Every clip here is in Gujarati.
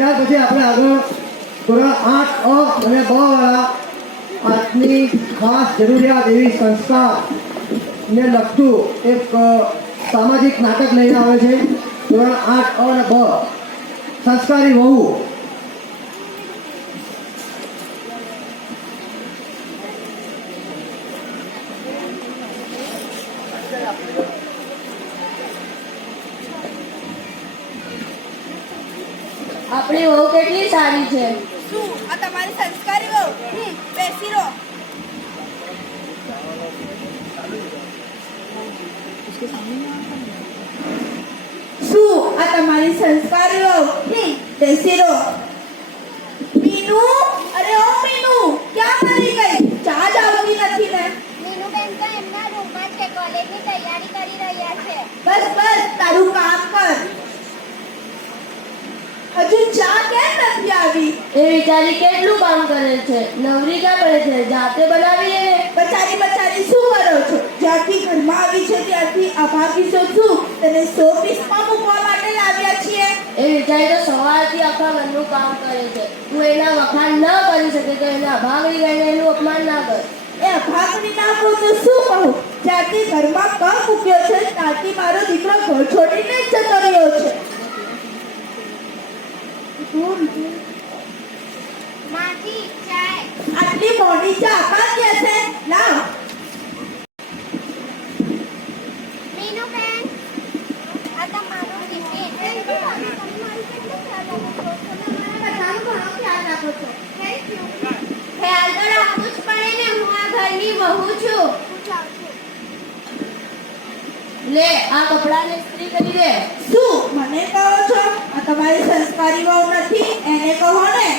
ત્યાર પછી આપણે આગળ ધોરણ 8 અ અને બ વાળા આજની ખાસ જરૂરિયાત એવી સંસ્થાને લગતું એક સામાજિક નાટક લઈને આવે છે. ધોરણ 8 અ અને બ, સંસ્કારી વહુ. આપણી વહુ કેટલી સારી છે. શું આ તમારી સંસ્કારી વહુ? બેસી રહો. શું આ તમારી સંસ્કારી વહુ? બેસી રહો. મીનુ, અરે ઓ મીનુ, ક્યાં મરી ગઈ? ચા જ આવતી નથી ને. મીનુબેન તો એમના રૂમમાં છે, કોલેજની તૈયારી કરી રહ્યા છે. બસ બસ, તારું કામ કર. હજુ ચા કેમ નથી આવી? એ બિચારી કેટલું કામ કરે છે, નવરી ક્યાં પડે છે, જાતે બનાવી લે. બચારી શું કરો છો? જ્યારથી ઘરમાં આવી છે ત્યારથી અભાગીશો શું તને 100 પીસમાં મૂકવા માટે લાવ્યા છીએ. એ બિચારી તો સવારથી આખા ઘરનું કામ કરે છે. તું એના વખાણ ન કરી શકે તો એના અભાગણી ગઈને એનું અપમાન ના કર. એ અભાગણી ના કહું તો શું કહું? જ્યારથી ઘરમાં પગ મૂક્યો છે ત્યારથી મારો દીકરો ઘર છોડીને જ જતો રહ્યો છે. માજી ચાય. આટલી મોડી ચા અપાત્ય છે, લાવ. મીનુબેન, આ તમારું ટિફિન. બધાનું ઘણો ખ્યાલ રાખો છો. Thank you. ખ્યાલ તો રાખવું જ પડે ને, હું આ ઘરની વહુ છું. લે આ કપડાને ઇસ્ત્રી કરી દે. શું મને કહો છો? આ તમારી સંસ્કારી વહુ નથી, એને કહો ને.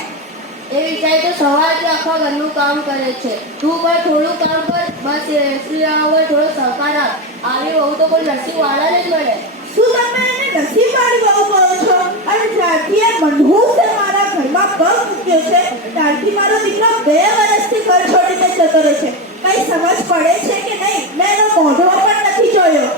એ બિચારી તો સવારથી આખા ઘરનું કામ કરે છે. તું પણ થોડું કામ કર. બસ સ્ત્રી ઉપર થોડો સહકાર આપ. આવી વહુ તો કોઈ નસીબવાળાને જ મળે. શું તમે એને નસીબવાળી વહુ કહો છો? અને જ્યારથી એ મનહૂસે મારા ઘરમાં પગ મૂક્યો છે ત્યારથી મારો દીકરો 2 વર્ષથી ઘર છોડીને જતો રહે છે. કઈ સમજ પડે છે કે નહીં? મેં એનો મોઢો પણ નથી જોયો.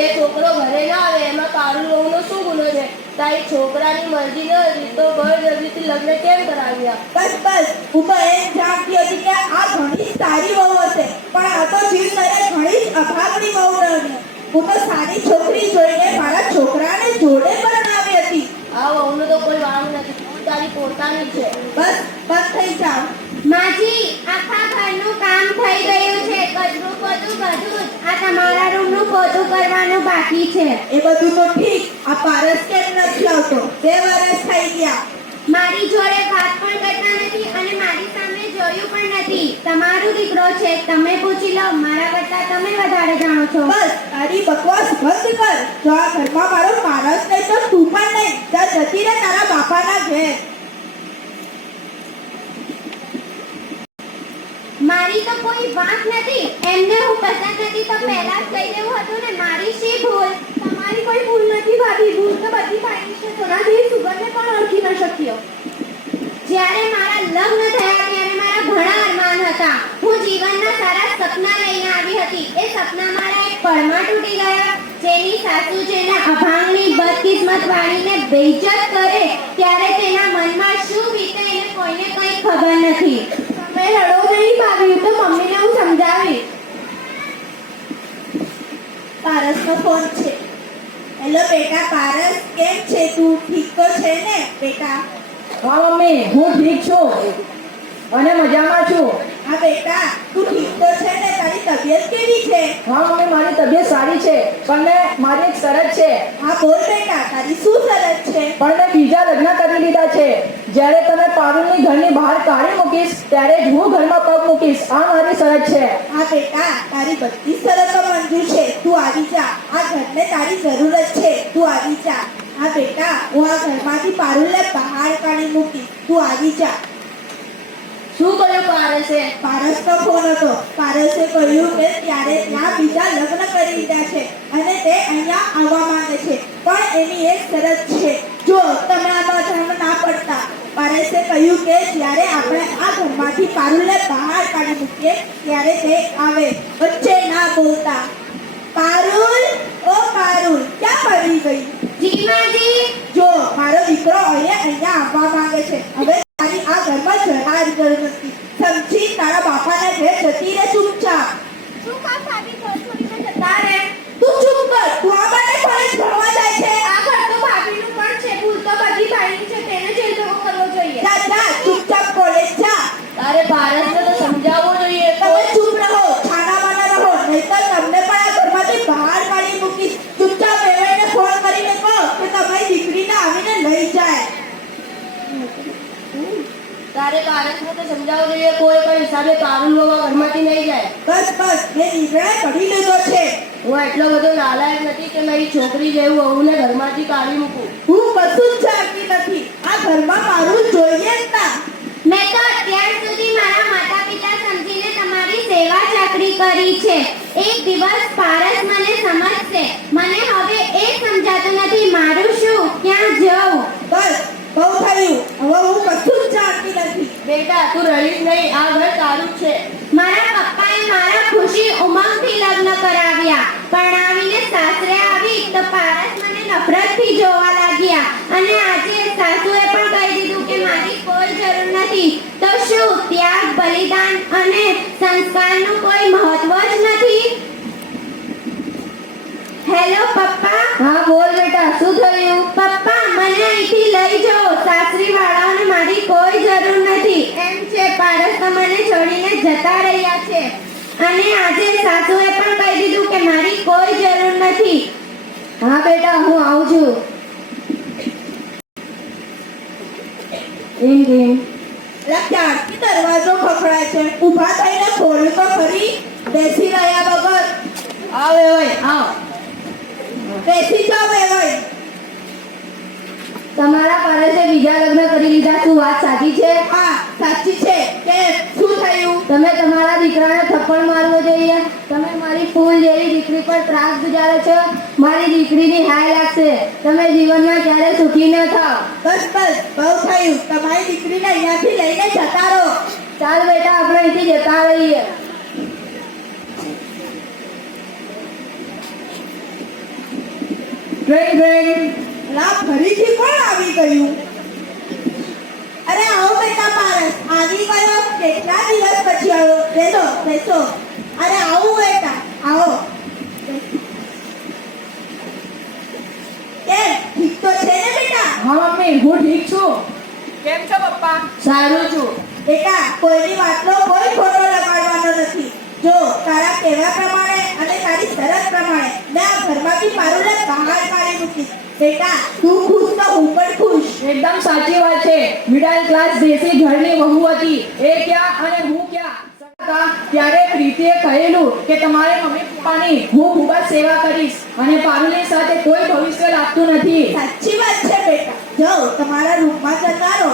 એ છોકરો ઘરે ના આવે એમાં તારું વહુનો શું ગુનો છે? તારી છોકરાની મરજી ન હતી તો ઘર જલ્દીથી લગ્ન કેમ કરાવ્યા? બસ બસ, હું તો એમ જાણતી હતી કે આ ઘણી સારી વહુ હશે, પણ આ તો જીવ તરે ઘણી જ અભાગણી વહુ રહી. હું તો સારી છોકરી જોઈને મારા છોકરાને જોડે પરણાવી હતી. આ વહુનો તો કોઈ વાંક નથી. તું તારી પોતાની છે. બસ બસ થઈ જાઓ. માજી, આખા ઘરનું કામ થઈ ગયું છે. કચરું પોતું બધું જ. આ તમારા રૂમનું પોતું કરવાનું બાકી છે. એ બધું તો ઠીક, આ પારસ કેમ નથી આવતો? 2 વર્ષ થઈ ગયા. મારી જોડે વાત પણ કરતા નથી અને મારી સામે જોયું પણ નથી. તમારો દીકરો છે, તમે પૂછી લો. મારા કરતા તમે વધારે જાણો છો. બસ તારી બકવાસ બંધ કર. જો આ ઘરમાં મારો પારસ નહીં તો તું પણ નહીં. જા જતી રહે તારા બાપાના ઘેર. મારી તો કોઈ વાત નથી. એમને હું પસંદ નથી તો પહેલા જ કહી દેવું હતું ને. મારી શી ભૂલ? તમારી કોઈ ભૂલ નથી ભાભી. ભૂલ તો બધી ભાઈની છે. થોડા દિવસ સુગંધને પણ ઓળખી ન શક્યો. જ્યારે મારા લગ્ન થયા ત્યારે મારા ઘણા અરમાન હતા. હું જીવનના સારા સપના લઈને આવી હતી. એ સપના મારા એક પળમાં તૂટી ગયા. જેની સાસુ જેને અભાંગની બદકિસ્મત વાળીને બેઇજ્જત કરે ત્યારે તેના મનમાં શું વીતે એને કોઈને કંઈ ખબર નથી. તમે રડો નહીં ભાભી, તો મમ્મીને હું સમજાવીશ. પારસનો ફોન છે. હેલો બેટા પારસ, કેમ છે તું? ઠીક તો છે ને બેટા? હા મમ્મી, હું ઠીક છું અને મજામાં છું. હા બેટા, તું ઠીક તો છે ને? તારી તબિયત કેવી છે? હા મમ્મી, મારી તબિયત સારી છે, પણ મારી એક શરત છે. હા બોલ બેટા, તારી શું શરત છે? પણ મેં બીજા લગ્ન કરી લીધા છે. જ્યારે તમે પારુલની ઘરની બહાર કાઢી મૂકીશ ત્યારે જ હું ઘરમાં પગ મૂકીશ. આ મારી શરત છે. હા બેટા, તારી બધી શરતો મંજૂર છે. તું આવી જા. આ ઘરને તારી જરૂરત છે. તું આવી જા. હા બેટા, હું આ ઘરમાંથી પારુલને બહાર કાઢી મૂકીશ. તું આવી જા. શું કર્યું પારસે? પારસનો ફોન હતો. પારસે કહ્યું કે ત્યારે ત્યાં બીજા લગ્ન કરી લીધા છે અને તે અહીંયા આવવા માંગે છે, પણ એની એક શરત છે. જો તમે આ બધામાં ના પડતા. પારસે કહ્યું કે જ્યારે આપણે આ ઘરમાંથી પારુલને બહાર કાઢી મૂકીએ ત્યારે તે આવે. વચ્ચે ના બોલતા. પારુલ, ઓ પારુલ, ક્યાં પડી ગઈ? જી માજી. જો મારો દીકરો આવવા માંગે છે. હવે તારી આ ઘરમાં જરાય જરૂર નથી. સમજી તારા બાપાના ઘેર જતી રહે ચૂપચાપ. શું કામ ભાભી ઘર છોડીને જતા રહે? તું ચૂપ કર. તું આ માટે કોલેજ ભણવા જાય છે? આ ઘર તો ભાભીનું પણ છે. ભૂલ તો બધી ભાઈની છે. તેને જ એવો કરવો જોઈએ. જા જા ચૂપચાપ કોલેજ જા. તારે પારસને તો સમજાવવું જોઈએ. તમે ચૂપ રહો, છાનામાના રહો, નહીંતર તમને પણ આ ઘરમાંથી બહાર કાઢી મૂકીશ. ચૂપચાપ વેવાઈને ફોન કરીને કહો કે તમારી દીકરીને આવીને લઈ જાય. તારે પારસને તો સમજાવવું જોઈએ. કોઈ પણ હિસાબે પારુલ બાબા ઘરમાંથી નહીં જાય. બસ બસ મેં નિર્ણય કરી લીધો છે. હું એટલો બધો નાલાયક નથી કે મારી છોકરી જેવું વહુને ઘરમાંથી કાઢી મૂકું. હું કશું જ જાણતી નથી. આ ઘરમાં મારું જોઈએ જ ના. મેં તો અત્યાર સુધી મારા માતા પિતા સમજીને તમારી સેવા ચાકરી કરી છે. એક દિવસ પારસ મને સમજશે. મને હવે એ સમજાતું નથી મારું શું, ક્યાં જવું. બસ બહુ થયું. હવે હું કશું જ જાણતી નથી. બેટા તું રહીશ નહીં. આ ઘર તારું જ છે. મારા પપ્પાએ મારા ખુશી ઉમંગથી લગ્ન કરાવ્યા. પરણાવીને સાસરે આવી તો પારસ મને નફરતથી જોવા લાગ્યા. અને આજે સાસુએ પણ કહી દીધું કે મારી કોઈ જરૂર નથી. તો શું ત્યાગ, બલિદાન અને સંસ્કારનું કોઈ મહત્વ જ નથી? હેલો પપ્પા. હા બોલ બેટા, શું થયું? પપ્પા મને અહીંથી લઈ જાઓ. સાસરી વાળાઓને મારી કોઈ જરૂર નથી. એમ છે પારસ તો મને છોડીને જતા રહ્યા છે. અને આજે સાસુએ પણ કહી દીધું કે મારી કોઈ જરૂર નથી. હા બેટા હું આવું છું. In in. એટલે ક્યારથી દરવાજો ખખડાય છે? ઊભા થઈને ખોલ તો ખરી. બેસી રહ્યા વગર. આવે હોય આવ. બેસી જાઓ વેવાઈ. તમારા પારસે બીજા લગ્ન કરી લીધા. શું વાત સાચી છે? હા સાચી છે. કે શું થયું? તમે તમારા દીકરાને થપ્પડ મારવો જોઈએ. તમે મારી ફૂલ જેવી દીકરી પર ત્રાસ ગુજારો છો. મારી દીકરીની હાય લાગશે. તમે જીવનમાં ક્યારે સુખી ન થાવ. બસ બસ બહુ થયું. તમારી દીકરીને અહીંયાથી લઈને જતા રહો. ચાલ બેટા આપણે અહીંથી જતા રહીએ. Drain drain. લા ફરીથી કોણ આવી ગયું? અરે આવો બેટા પારસ. આવી ગયો? કેટલા દિવસ પછી આવ્યો? બેસો બેસો. અરે આવો બેટા આવો. કેમ ઠીક તો છે ને બેટા? હા મમ્મી હું ઠીક છું. કેમ છો પપ્પા? સારું છું. બેટા કોઈની વાતનો કોઈ ખોટો લગાડવાનો નથી. જો તારા કહેવા પ્રમાણે અને તારી શરત પ્રમાણે મેં આ ઘરમાંથી પારુલને બહાર કાઢી મૂકીશ. બેટા તું ખુશ તો હું પણ ખુશ. એકદમ સાચી વાત છે. મિડલ ક્લાસ દેશી ઘરની વહુ હતી. એ ક્યાં અને હું ક્યાં હતા ત્યારે પ્રીતિએ કહેલું કે તમારે મમ્મી પપ્પાની હું ખૂબ જ સેવા કરીશ અને પારુલની સાથે કોઈ ભવિષ્ય લાગતું નથી. સાચી વાત છે બેટા. જાઓ તમારા રૂમમાં જતા રહો.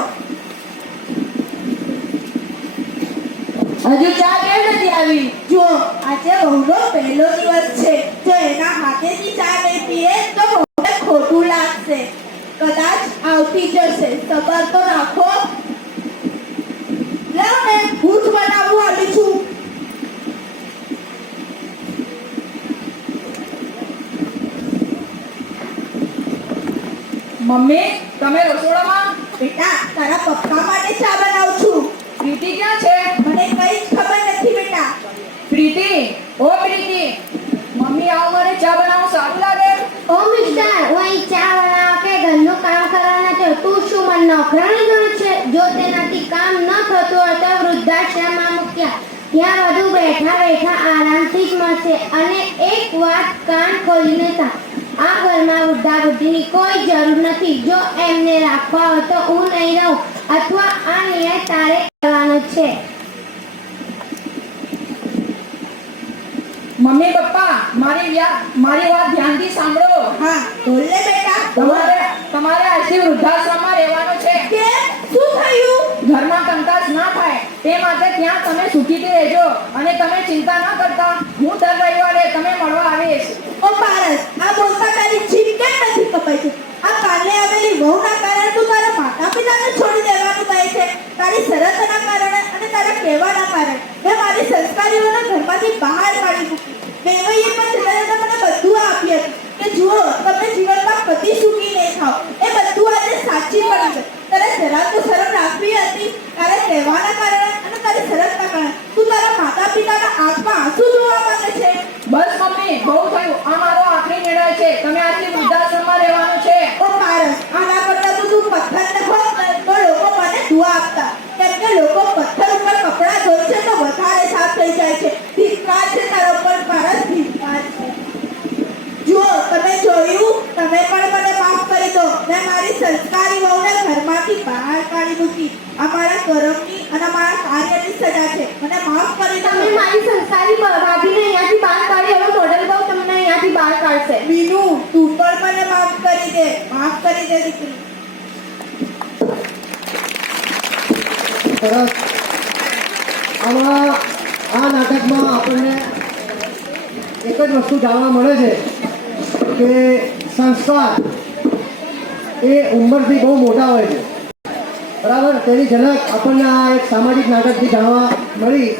હજુ ચા કેમ નથી આવી? જુઓ આજે બહુનો પહેલો દિવસ છે. જો એના હાથેથી ચા નહીં પીએ તો બહુને ખોટું લાગશે. કદાચ આવતી જશે. સબર તો રાખો. લાવ ને હું જ બનાવવું આવી છું. મમ્મી તમે રસોડામાં? બેટા તારા પપ્પા માટે ચા બનાવું છું. પ્રીતિ ક્યાં છે? મને કઈ જ ખબર નથી બેટા. પ્રીતિ, ઓ પ્રીતિ, મમ્મી આવો મારે ચા બનાવવું સારું લાગે? ઓ મિસ્ટર, હું અહીં ચા બનાવવા કે ઘરનું કામ કરવાના છે. તું શું મને નોકરાણી ગણે છે? જો તેનાથી કામ ન થતું હોય તો વૃદ્ધાશ્રમમાં મૂક્યા. ત્યાં બધું બેઠા બેઠા આરામથી જ મળશે. અને એક વાત કાન ખોલીને સાંભળ. આ ઘરમાં વૃદ્ધા બુદ્ધિની કોઈ જરૂર નથી. જો એમને રાખવા હોય તો હું નહીં રહું. અથવા આ નિર્ણય તારે કરવાનો છે. મમ્મી પપ્પા મારી વાત ધ્યાનથી સાંભળો. હા બોલ ને બેટા. તમારે આજથી વૃદ્ધાશ્રમમાં રહેવાનું છે. કેમ? શું થયું? ઘરમાં કંકાસ ના થાય તે માટે ત્યાં તમે સુખીથી રહેજો અને તમે ચિંતા ન કરતા. હું દર રવિવારે તમે મળવા આવીશ. ઓ પારસ આ બોલતા તારી જીભ કેમ નથી કપાઈ છે? આ કાલે આવેલી વહુના કારણે તું તારા માતા પિતાને છોડી દેવાનું કહે છે. તારી શરતના કારણે અને તારા કહેવાના કારણે મેં મારી સંસ્કારીઓને ઘરમાંથી બહાર કાઢી મૂકી. વેવાઈએ પણ જતા જતા મને બધું આપી હતું કે જુઓ તમે જીવનમાં કદી સુખી નહીં થાવ. એ બધું આજે સાચી પડી ગઈ. તને જરા દુઆ આપતા કેમ કે લોકો પથ્થર ઉપર કપડાં ધોય છે તો વધારે સાફ થઈ જાય છે. ધિક્કાર છે તારા ઉપર ભારત, ધિક્કાર છે. જુઓ તમે જોયું, તમે પણ મને માફ કરી દો. મેં મારી સંસ્કારી વહુને ઘરમાંથી બહાર કાઢી મૂકી. આ મારા કર્મની અને મારા કાર્યની સજા છે. મને માફ કરી દો. તમે મારી સંસ્કારી ભાભીને અહીંયાથી બહાર કાઢી, હવે મોડલ બહુ તમને અહીંયાથી બહાર કાઢશે. મીનુ તું પણ મને માફ કરી દે. માફ કરી દે દીકરી. સરસ. આમાં આ નાટકમાં આપણને એક જ વસ્તુ જાણવા મળે છે કે સંસ્કાર એ ઉંમરથી બહુ મોટા હોય છે. બરાબર, તેની ઝલક આપણને આ એક સામાજિક નાટકથી જાણવા મળી.